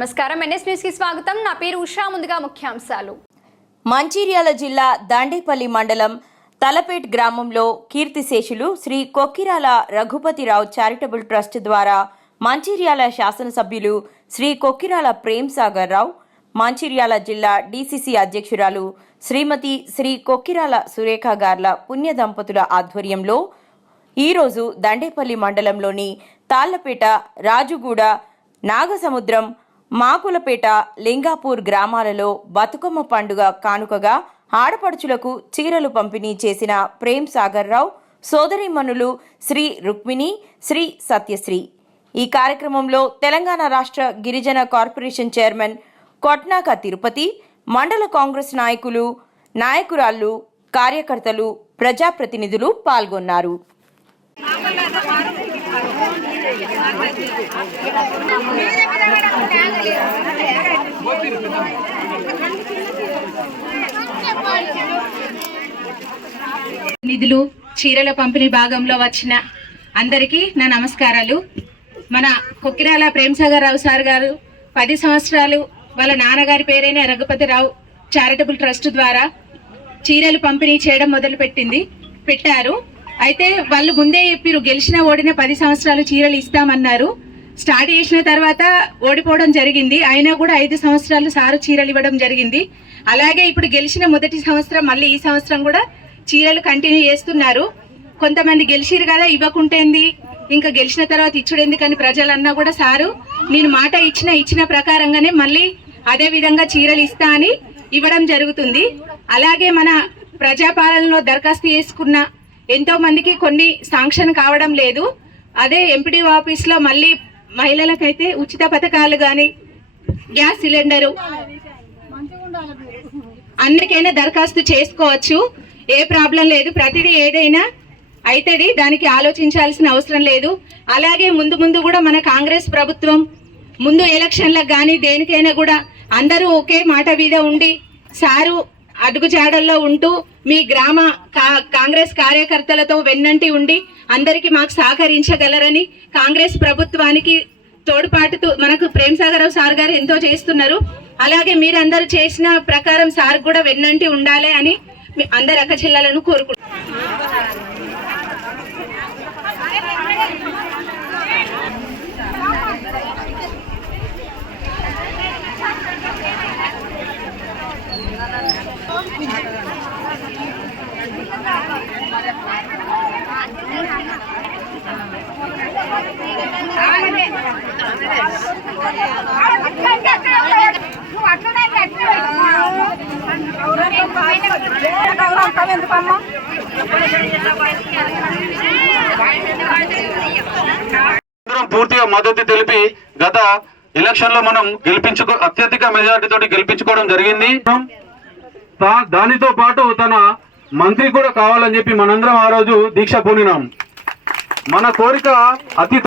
నమస్కారం. ఎన్ఎస్ న్యూస్కి స్వాగతం. నా పేరు ఉషా. ముందుగా ముఖ్యాంశాలు. మంచిర్యాల జిల్లా దండేపల్లి మండలం తలపేట్ గ్రామంలో కీర్తిశేషులు శ్రీ కొక్కిరాల రఘుపతిరావు చారిటబుల్ ట్రస్ట్ ద్వారా మంచిర్యాల శాసనసభ్యులు శ్రీ కొక్కిరాల ప్రేమ్ సాగర్ రావు మంచిర్యాల జిల్లా డీసీసీ అధ్యక్షురాలు శ్రీమతి శ్రీ కొక్కిరాల సురేఖ గార్ల పుణ్య దంపతుల ఆధ్వర్యంలో ఈరోజు దండేపల్లి మండలంలోని తాళ్ళపేట రాజుగూడ నాగసముద్రం మాకులపేట లింగాపూర్ గ్రామాలలో బతుకమ్మ పండుగ కానుకగా ఆడపడుచులకు చీరలు పంపిణీ చేసిన ప్రేమ్ సాగర్ రావు సోదరీమణులు శ్రీ రుక్మిణి శ్రీ సత్యశ్రీ. ఈ కార్యక్రమంలో తెలంగాణ రాష్ట్ర గిరిజన కార్పొరేషన్ చైర్మన్ కొట్నాక తిరుపతి మండల కాంగ్రెస్ నాయకులు నాయకురాళ్ళు కార్యకర్తలు ప్రజాప్రతినిధులు పాల్గొన్నారు. నిధులు చీరల పంపిణీ భాగంలో వచ్చిన అందరికీ నా నమస్కారాలు. మన కొక్కిరాల ప్రేమసాగర్ రావు సార్ గారు పది సంవత్సరాలు వాళ్ళ నాన్నగారి పేరైన రఘుపతిరావు చారిటబుల్ ట్రస్ట్ ద్వారా చీరలు పంపిణీ చేయడం మొదలుపెట్టింది పెట్టారు. అయితే వాళ్ళు ముందే చెప్పారు గెలిచిన ఓడిన పది సంవత్సరాలు చీరలు ఇస్తామన్నారు. స్టార్ట్ చేసిన తర్వాత ఓడిపోవడం జరిగింది. అయినా కూడా ఐదు సంవత్సరాలు సారు చీరలు ఇవ్వడం జరిగింది. అలాగే ఇప్పుడు గెలిచిన మొదటి సంవత్సరం మళ్ళీ ఈ సంవత్సరం కూడా చీరలు కంటిన్యూ చేస్తున్నారు. కొంతమంది గెలిచిరు కదా ఇవ్వకుంటేంది ఇంకా గెలిచిన తర్వాత ఇచ్చుడు ఎందుకని ప్రజలన్నా కూడా సారు నేను మాట ఇచ్చిన ఇచ్చిన ప్రకారంగానే మళ్ళీ అదే విధంగా చీరలు ఇస్తా అని ఇవ్వడం జరుగుతుంది. అలాగే మన ప్రజాపాలనలో దరఖాస్తు చేసుకున్న ఎంతో మందికి కొన్ని శాంక్షన్ కావడం లేదు. అదే ఎంపీడీ ఆఫీస్లో మళ్ళీ మహిళలకైతే ఉచిత పథకాలు కానీ గ్యాస్ సిలిండరు అన్నికైనా దరఖాస్తు చేసుకోవచ్చు. ఏ ప్రాబ్లం లేదు. ప్రతిదీ ఏదైనా అవుతుంది దానికి ఆలోచించాల్సిన అవసరం లేదు. అలాగే ముందు ముందు కూడా మన కాంగ్రెస్ ప్రభుత్వం ముందు ఎలక్షన్లకు కానీ దేనికైనా కూడా అందరూ ఒకే మాట మీద ఉండి సారు అడుగుజాడల్లో ఉంటూ మీ గ్రామ కా- కాంగ్రెస్ కార్యకర్తలతో వెన్నంటి ఉండి అందరికీ మాకు సహకరించగలరని కాంగ్రెస్ ప్రభుత్వానికి తోడ్పాటుతూ మనకు ప్రేమ్ సాగరావు సార్ గారు ఎంతో చేస్తున్నారు. అలాగే మీరందరూ చేసిన ప్రకారం సార్ కూడా వెన్నంటి ఉండాలి అని మీ అందరి అక్క చెల్లెలను కోరుకుంటున్నాను మద్దతు తెలిపి గత ఎలక్షన్లో మనం గెలిపించుకో అత్యధిక మెజారిటీతో తోటి గెలిపించుకోవడం జరిగింది. దానితో పాటు తన మంత్రి కూడా కావాలని చెప్పి మనందరం ఆ రోజు దీక్ష పూనినాం మన కోరిక అతి